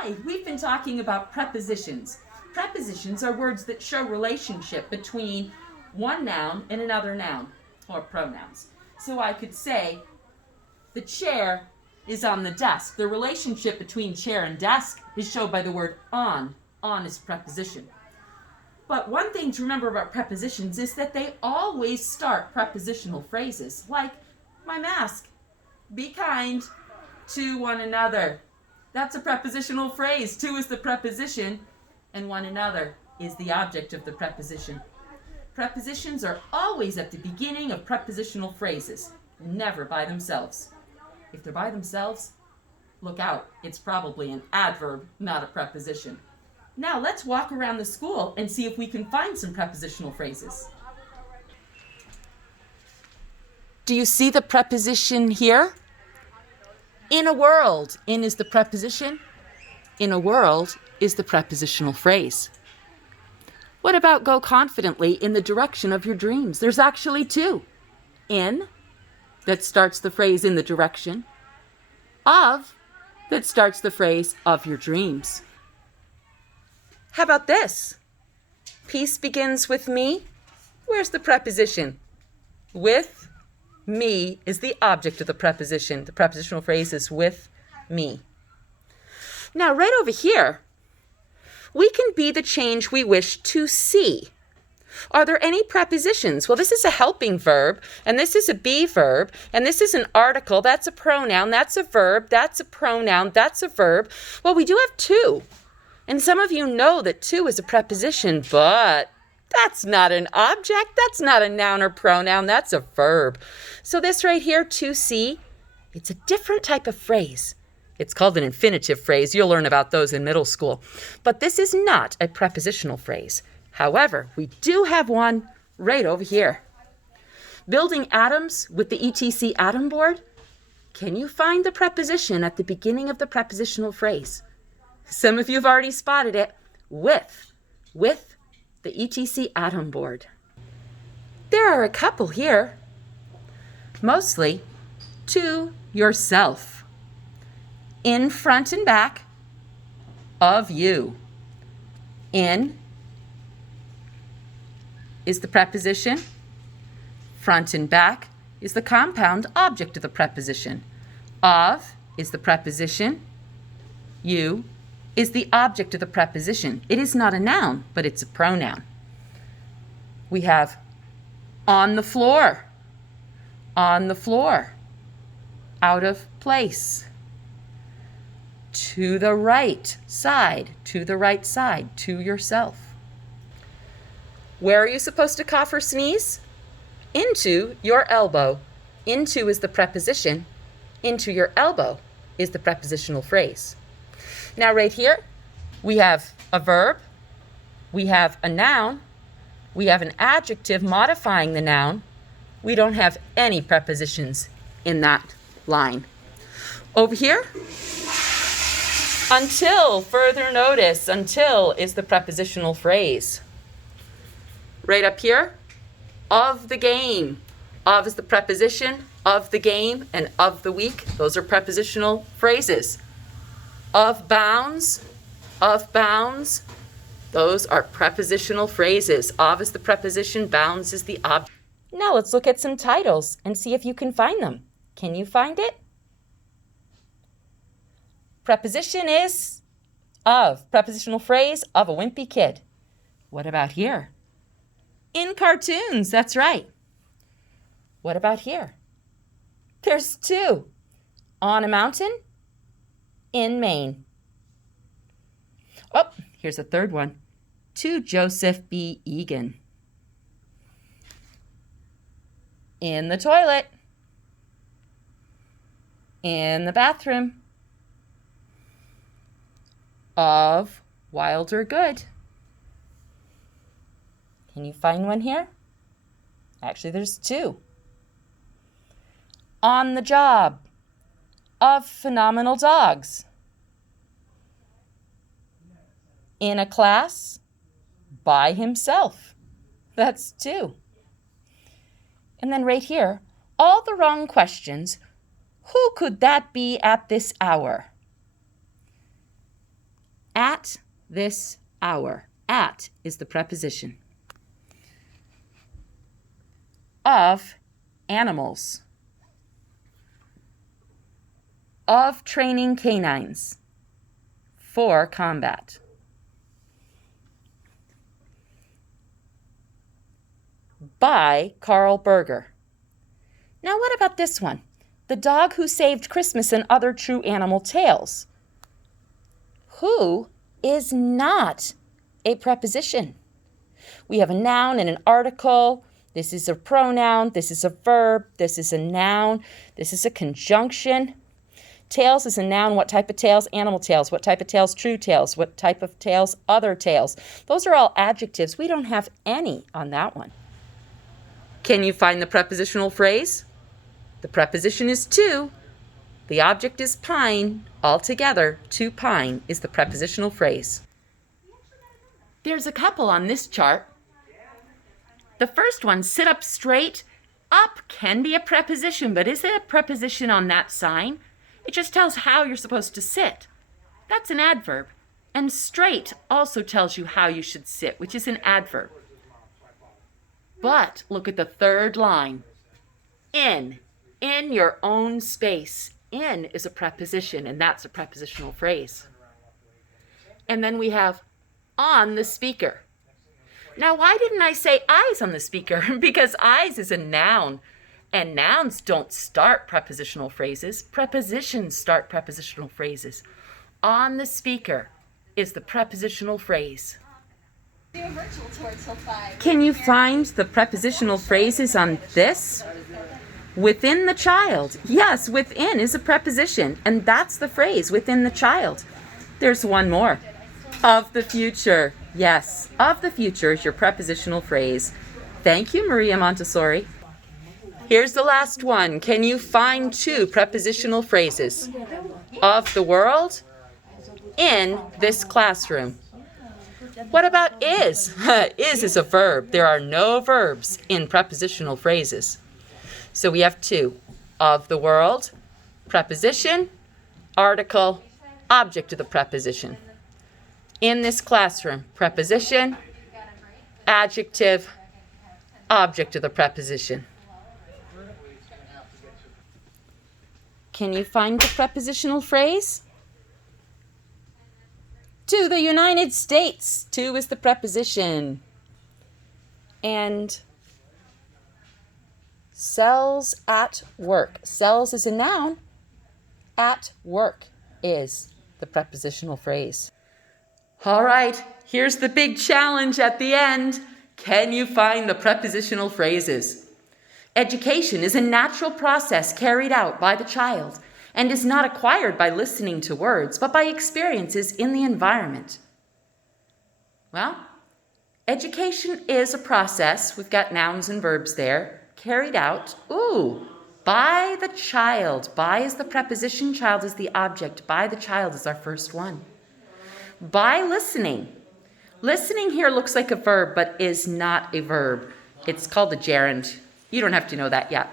Hi, we've been talking about prepositions. Prepositions are words that show relationship between one noun and another noun, or pronouns. So I could say, the chair is on the desk. The relationship between chair and desk is shown by the word on. On is a preposition. But one thing to remember about prepositions is that they always start prepositional phrases, like my mask, be kind to one another. That's a prepositional phrase. To is the preposition, and one another is the object of the preposition. Prepositions are always at the beginning of prepositional phrases, never by themselves. If they're by themselves, look out. It's probably an adverb, not a preposition. Now let's walk around the school and see if we can find some prepositional phrases. Do you see the preposition here? In a world. In is the preposition. In a world is the prepositional phrase. What about go confidently in the direction of your dreams? There's actually two. In, that starts the phrase in the direction. Of, that starts the phrase of your dreams. How about this? Peace begins with me. Where's the preposition? With me is the object of the preposition. The prepositional phrase is with me. Now, right over here, we can be the change we wish to see. Are there any prepositions? Well, this is a helping verb, and this is a be verb, and this is an article. That's a pronoun. That's a verb. That's a pronoun. That's a verb. Well, we do have two. And some of you know that to is a preposition, but that's not an object. That's not a noun or pronoun. That's a verb. So this right here, to see, it's a different type of phrase. It's called an infinitive phrase. You'll learn about those in middle school. But this is not a prepositional phrase. However, we do have one right over here. Building atoms with the ETC atom board. Can you find the preposition at the beginning of the prepositional phrase? Some of you have already spotted it. With the ETC atom board. There are a couple here. Mostly to yourself. In front and back of you. In is the preposition. Front and back is the compound object of the preposition. Of is the preposition. You is the object of the preposition. It is not a noun, but it's a pronoun. We have on the floor. On the floor. Out of place. To the right side. To the right side. To yourself. Where are you supposed to cough or sneeze? Into your elbow. Into is the preposition. Into your elbow is the prepositional phrase. Now right here, we have a verb, we have a noun, we have an adjective modifying the noun. We don't have any prepositions in that line. Over here, until further notice, until is the prepositional phrase. Right up here, of the game. Of is the preposition, of the game, and of the week. Those are prepositional phrases. Of bounds, those are prepositional phrases. Of is the preposition, bounds is the object. Now let's look at some titles and see if you can find them. Can you find it? Preposition is of. Prepositional phrase, of a wimpy kid. What about here? In cartoons, that's right. What about here? There's two. On a mountain. In Maine. Oh, here's a third one. To Joseph B. Egan. In the toilet. In the bathroom. Of Wilder Good. Can you find one here? Actually, there's two. On the job. Of phenomenal dogs. In a class. By himself. That's two. And then right here, all the wrong questions. Who could that be at this hour? this hour. At is the preposition. Of animals. Of training canines for combat. By Carl Berger. Now what about this one? The dog who saved Christmas and other true animal tales. Who is not a preposition. We have a noun and an article. This is a pronoun. This is a verb. This is a noun. This is a conjunction. Tales is a noun. What type of tales? Animal tales. What type of tales? True tales. What type of tales? Other tales. Those are all adjectives. We don't have any on that one. Can you find the prepositional phrase? The preposition is to. The object is pine. Altogether, to pine is the prepositional phrase. There's a couple on this chart. The first one, sit up straight. Up can be a preposition, but is it a preposition on that sign? It just tells how you're supposed to sit. That's an adverb. And straight also tells you how you should sit, which is an adverb. But look at the third line. In your own space. In is a preposition, and that's a prepositional phrase. And then we have on the speaker. Now, why didn't I say eyes on the speaker? Because eyes is a noun, and nouns don't start prepositional phrases. Prepositions start prepositional phrases. On the speaker is the prepositional phrase. Can you find the prepositional phrases on this? Within the child. Yes, within is a preposition, and that's the phrase, within the child. There's one more. Of the future. Yes, of the future is your prepositional phrase. Thank you, Maria Montessori. Here's the last one. Can you find two prepositional phrases? Of the world, in this classroom. What about is? Is a verb. There are no verbs in prepositional phrases. So we have two. Of the world, preposition, article, object of the preposition. In this classroom, preposition, adjective, object of the preposition. Can you find the prepositional phrase? To the United States. To is the preposition. And sells at work. Sells is a noun. At work is the prepositional phrase. All right, here's the big challenge at the end. Can you find the prepositional phrases? Education is a natural process carried out by the child and is not acquired by listening to words, but by experiences in the environment. Well, education is a process. We've got nouns and verbs there. Carried out, by the child. By is the preposition, child is the object. By the child is our first one. By listening. Listening here looks like a verb, but is not a verb. It's called a gerund. You don't have to know that yet.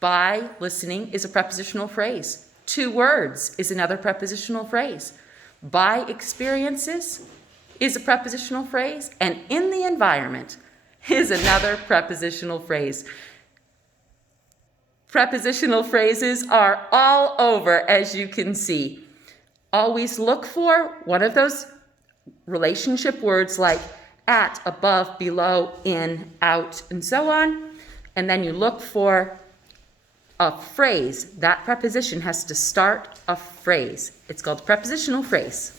By listening is a prepositional phrase. To words is another prepositional phrase. By experiences is a prepositional phrase. And in the environment is another prepositional phrase. Prepositional phrases are all over, as you can see. Always look for one of those relationship words like at, above, below, in, out, and so on. And then you look for a phrase. That preposition has to start a phrase. It's called a prepositional phrase.